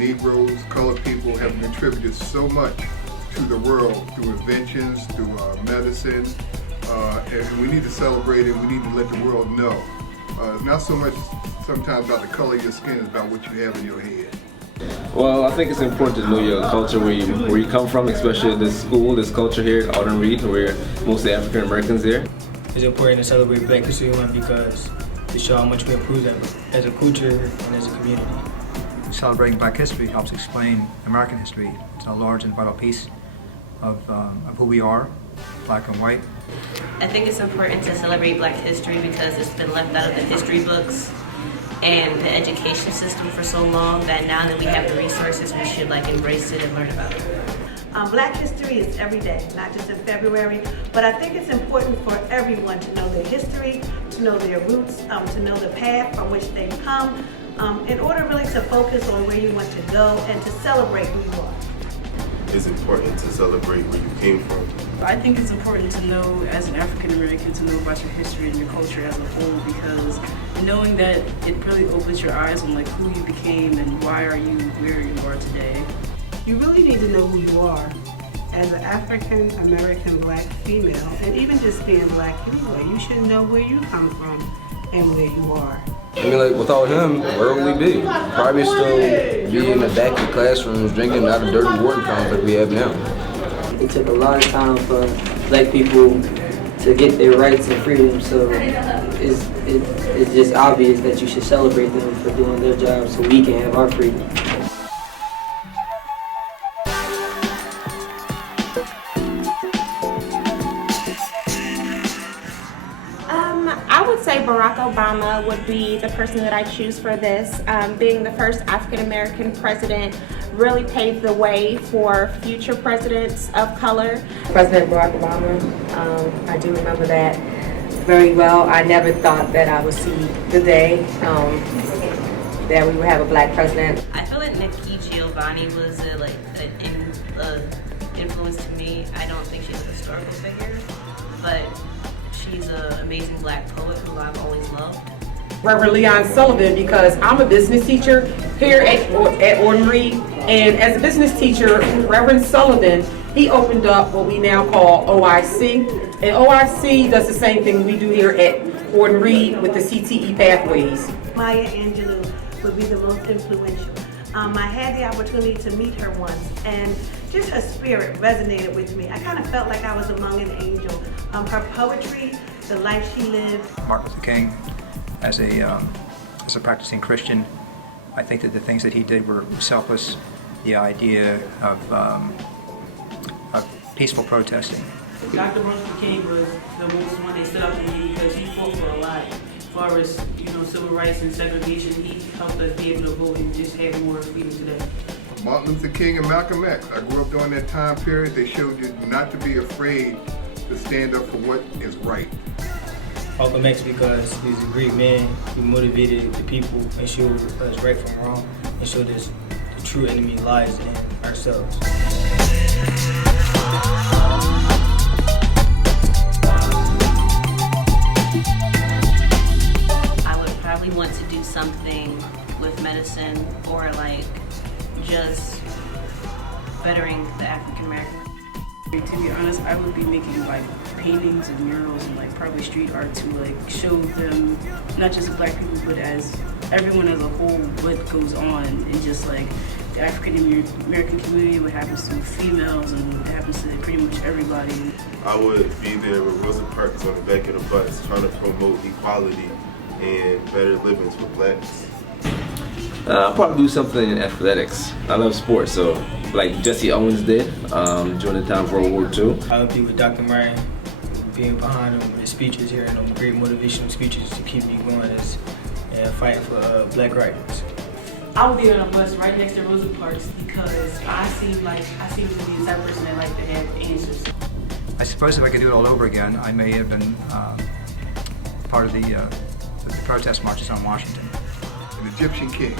Negroes, colored people have contributed so much to the world through inventions, through medicine, and we need to celebrate it. We need to let the world know. It's not so much sometimes about the color of your skin, it's about what you have in your head. Well, I think it's important to know your culture, where you come from, especially this school, this culture here at Audenried, where mostly African Americans here. It's important to celebrate Black History Month because to show how much we improved as a culture and as a community. Celebrating Black history helps explain American history. It's a large and vital piece of who we are, Black and white. I think it's important to celebrate Black history because it's been left out of the history books and the education system for so long that now that we have the resources, we should embrace it and learn about it. Black history is every day, not just in February, but I think it's important for everyone to know their history, to know their roots, to know the path from which they've come, in order really to focus on where you want to go and to celebrate who you are. It's important to celebrate where you came from. I think it's important to know, as an African American, to know about your history and your culture as a whole, because knowing that it really opens your eyes on who you became and why are you where you are today. You really need to know who you are as an African American Black female, and even just being Black anyway. You should know where you come from and where you are. I mean, without him, where would we be? Probably still be in the back of the classrooms drinking out of dirty water fountains like we have now. It took a lot of time for Black people to get their rights and freedom, so it's just obvious that you should celebrate them for doing their job so we can have our freedom. I would say Barack Obama would be the person that I choose for this. Being the first African American president really paved the way for future presidents of color. President Barack Obama, I do remember that very well. I never thought that I would see the day that we would have a Black president. I feel like Nikki Giovanni was an influence to me. I don't think she's a historical figure, but she's an amazing Black poet who I've always loved. Reverend Leon Sullivan, because I'm a business teacher here at Audenried, and as a business teacher, Reverend Sullivan, he opened up what we now call OIC, and OIC does the same thing we do here at Audenried with the CTE pathways. Maya Angelou would be the most influential. I had the opportunity to meet her once, and just her spirit resonated with me. I kind of felt like I was among an angel. Her poetry, the life she lived. Martin Luther King, as a practicing Christian, I think that the things that he did were selfless. The idea of peaceful protesting. Dr. Martin Luther King was the most one that stood out to me because he fought for a lot. As far as civil rights and segregation, he helped us be able to vote and just have more freedom today. Martin Luther King and Malcolm X. I grew up during that time period. They showed you not to be afraid to stand up for what is right. Malcolm X because he's a great man who motivated the people and showed us right from wrong and showed us the true enemy lies in ourselves. I would probably want to do something with medicine or just bettering the African American. To be honest, I would be making paintings and murals and probably street art to show them, not just Black people, but as everyone as a whole, what goes on in just the African American community, what happens to females and what happens to pretty much everybody. I would be there with Rosa Parks on the back of the bus trying to promote equality and better livings for Blacks. I'll probably do something in athletics. I love sports, so like Jesse Owens did during the time of World War II. I would be with Dr. Murray, being behind him, his speeches here, and them great motivational speeches to keep me going and fighting for Black rights. I would be on a bus right next to Rosa Parks because I seem to be the type of person that like to have answers. I suppose if I could do it all over again, I may have been part of the protest marches on Washington. An Egyptian king.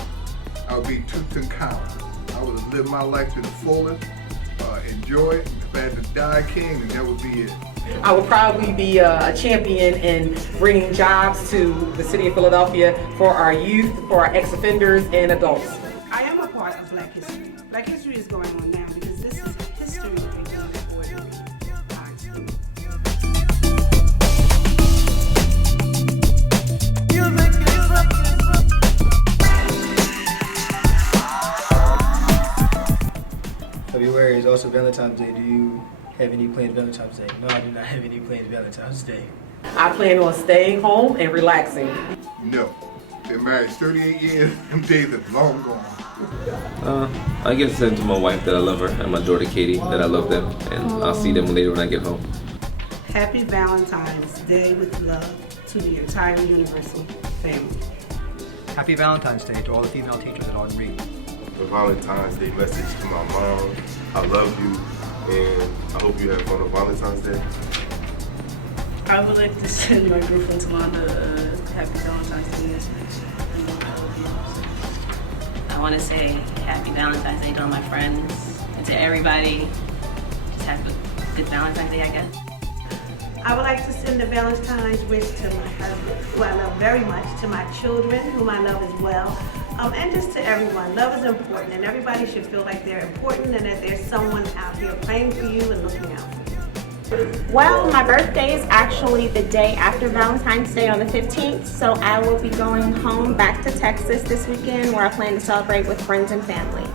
I would be Tutankhamun. I would have lived my life to the fullest, enjoy it. If I had to die king, then that would be it. I would probably be a champion in bringing jobs to the city of Philadelphia for our youth, for our ex-offenders and adults. I am a part part of Black history. Black history is going on now because this is history that they do at Audenried Art School. February is also Valentine's Day. Do you have any plans Valentine's Day? No, I do not have any plans Valentine's Day. I plan on staying home and relaxing. No. Been married 38 years, them days are long gone. I get to send to my wife that I love her and my daughter Katie that I love them, and I'll see them later when I get home. Happy Valentine's Day with love to the entire Universal family. Happy Valentine's Day to all the female teachers at Audenried. The Valentine's Day message to my mom. I love you, and I hope you have fun on Valentine's Day. I would like to send my girlfriend Talonda a happy Valentine's Day message. I want to say happy Valentine's Day to all my friends and to everybody. Just have a good Valentine's Day, I guess. I would like to send a Valentine's wish to my husband, who I love very much, to my children, whom I love as well, and just to everyone. Love is important, and everybody should feel like they're important and that there's someone out here praying for you and looking out for you. Well, my birthday is actually the day after Valentine's Day on the 15th, so I will be going home back to Texas this weekend where I plan to celebrate with friends and family.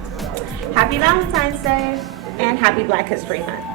Happy Valentine's Day and happy Black History Month.